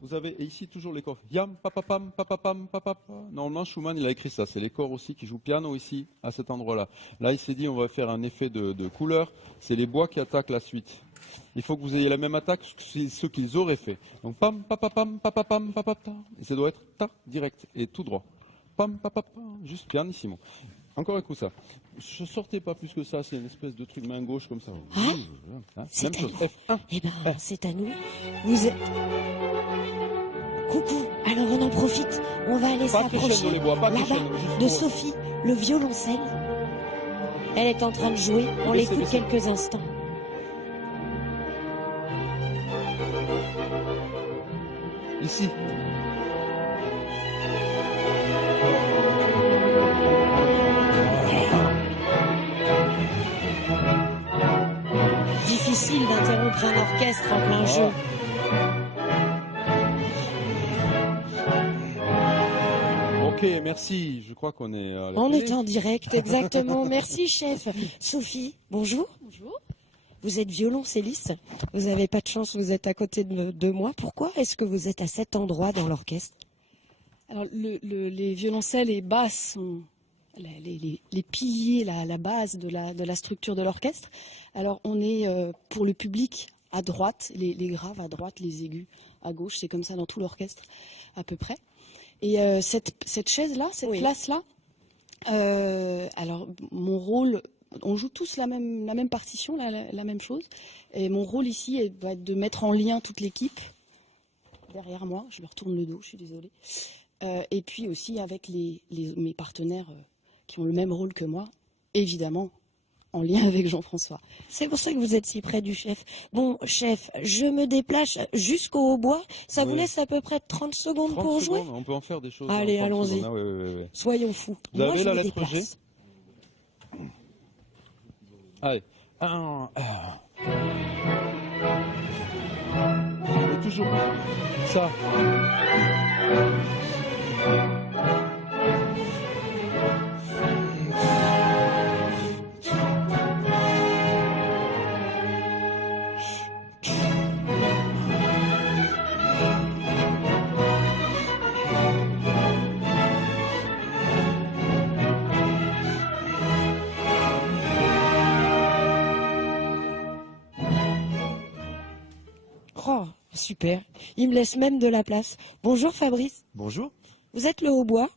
Vous avez et ici toujours les corps. Yam, papapam, papapam, papapa. Normalement, Schumann, il a écrit ça. C'est les corps aussi qui jouent piano ici, à cet endroit-là. Là, il s'est dit, on va faire un effet de couleur. C'est les bois qui attaquent la suite. Il faut que vous ayez la même attaque que ce qu'ils auraient fait. Donc, pam, papapam, papapam, papapa. Et ça doit être ta, direct et tout droit. Pam, papapa, juste pianissimo. Encore un coup, ça. Je sortais pas plus que ça, c'est une espèce de truc main gauche comme ça. Hein, même chose. F1. Eh ben, c'est à nous. Vous êtes... Coucou, alors on en profite. On va aller s'approcher là-bas de Sophie, le violoncelle. Elle est en train de jouer. On l'écoute quelques instants. Ici. Difficile d'interrompre un orchestre en plein jeu. Ok, merci. Je crois qu'on est à la On télé. est en direct, exactement. Merci, chef. Sophie, bonjour. Bonjour. Vous êtes violoncelliste. Vous n'avez pas de chance, vous êtes à côté de moi. Pourquoi est-ce que vous êtes à cet endroit dans l'orchestre? Alors, les violoncelles et basses sont les piliers, la base de la structure de l'orchestre. Alors, on est pour le public à droite, les graves à droite, les aigus à gauche. C'est comme ça dans tout l'orchestre, à peu près. Et cette chaise-là, cette place-là, alors mon rôle, on joue tous la même partition, la même chose. Et mon rôle ici va être de mettre en lien toute l'équipe derrière moi. Je me retourne le dos, je suis désolée. Et puis aussi avec mes partenaires qui ont le même rôle que moi, évidemment, en lien avec Jean-François. C'est pour ça que vous êtes si près du chef. Bon, chef, je me déplace jusqu'au hautbois. Ça vous laisse à peu près 30 secondes 30 pour secondes, jouer? on peut en faire des choses. Allez, allons-y. Ouais. Soyons fous. Vous Moi, avez je la me lettre G? déplace. Allez. Et toujours ça. Oh, super. Il me laisse même de la place. Bonjour Fabrice. Bonjour. Vous êtes le hautbois?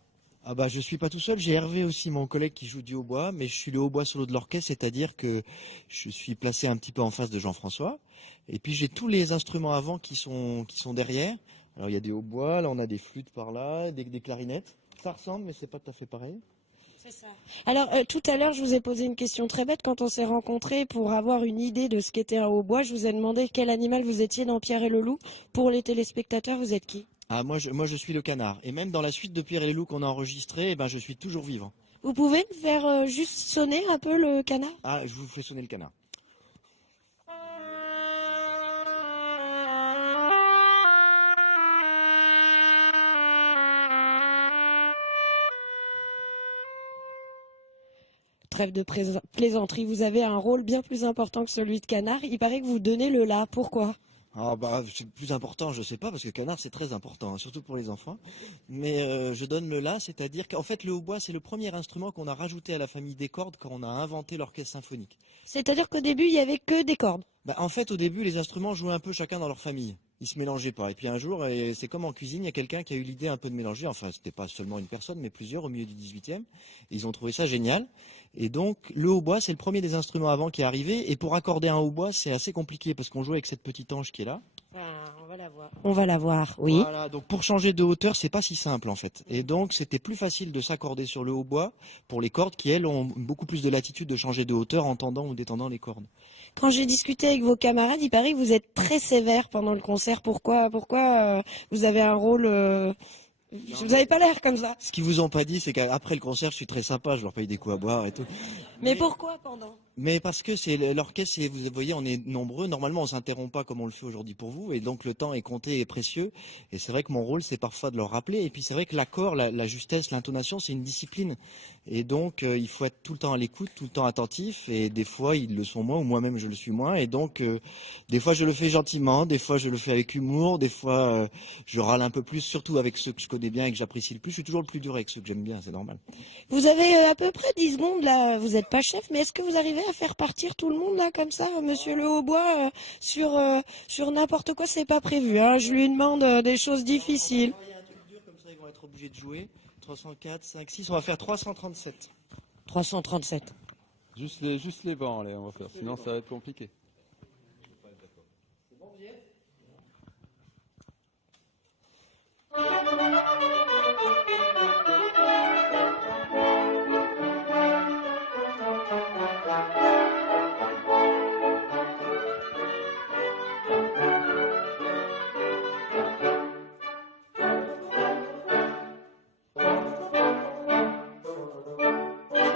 Ah bah je suis pas tout seul, j'ai Hervé aussi, mon collègue qui joue du hautbois, mais je suis le hautbois solo de l'orchestre, c'est-à-dire que je suis placé un petit peu en face de Jean-François. Et puis j'ai tous les instruments avant qui sont derrière. Alors il y a des hautbois, là on a des flûtes par là, des clarinettes. Ça ressemble, mais c'est pas tout à fait pareil. C'est ça. Alors, tout à l'heure, je vous ai posé une question très bête. Quand on s'est rencontrés pour avoir une idée de ce qu'était un hautbois, je vous ai demandé quel animal vous étiez dans Pierre et le Loup. Pour les téléspectateurs, vous êtes qui? Ah moi je suis le canard. Et même dans la suite de Pierre et les loups qu'on a enregistré, eh ben, je suis toujours vivant. Vous pouvez me faire juste sonner un peu le canard? Ah, je vous fais sonner le canard. Trêve de plaisanterie, vous avez un rôle bien plus important que celui de canard. Il paraît que vous donnez le la. Pourquoi? Ah bah c'est plus important, je sais pas, parce que canard c'est très important, hein, surtout pour les enfants. Mais je donne le la, c'est-à-dire qu'en fait le hautbois c'est le premier instrument qu'on a rajouté à la famille des cordes quand on a inventé l'orchestre symphonique. C'est-à-dire qu'au début il y avait que des cordes. Bah, en fait au début les instruments jouaient un peu chacun dans leur famille. Ils se mélangeaient pas. Et puis un jour, et c'est comme en cuisine, il y a quelqu'un qui a eu l'idée un peu de mélanger. Enfin, c'était pas seulement une personne, mais plusieurs au milieu du 18e. Et ils ont trouvé ça génial. Et donc, le hautbois, c'est le premier des instruments avant qui est arrivé. Et pour accorder un hautbois, c'est assez compliqué parce qu'on joue avec cette petite ange qui est là. On va la voir. On va la voir, oui. Voilà. Donc, pour changer de hauteur, c'est pas si simple en fait. Et donc, c'était plus facile de s'accorder sur le hautbois pour les cordes qui, elles, ont beaucoup plus de latitude de changer de hauteur en tendant ou détendant les cordes. Quand j'ai discuté avec vos camarades, il paraît que vous êtes très sévère pendant le concert. Pourquoi vous avez un rôle vous n'avez pas l'air comme ça. Ce qu'ils vous ont pas dit, c'est qu'après le concert, je suis très sympa, je leur paye des coups à boire et tout. Mais pourquoi pendant? Mais parce que c'est l'orchestre, vous voyez, on est nombreux. Normalement, on s'interrompt pas comme on le fait aujourd'hui pour vous, et donc le temps est compté et précieux. Et c'est vrai que mon rôle, c'est parfois de leur rappeler. Et puis c'est vrai que l'accord, la justesse, l'intonation, c'est une discipline. Et donc il faut être tout le temps à l'écoute, tout le temps attentif. Et des fois, ils le sont moins, ou moi-même, je le suis moins. Et donc des fois, je le fais gentiment, des fois, je le fais avec humour, des fois, je râle un peu plus, surtout avec ceux que je connais bien et que j'apprécie le plus. Je suis toujours le plus dur avec ceux que j'aime bien, c'est normal. Vous avez à peu près 10 secondes là, vous n'êtes pas chef, mais est-ce que vous arrivez à faire partir tout le monde là comme ça, monsieur Le Hautbois, sur n'importe quoi, c'est pas prévu, hein. Je lui demande des choses difficiles. Il y a un truc dur, comme ça, ils vont être obligés de jouer. 304, 5, 6, on va faire 337. 337. Juste les vents, allez, on va faire. Sinon, ça va être compliqué. C'est bon,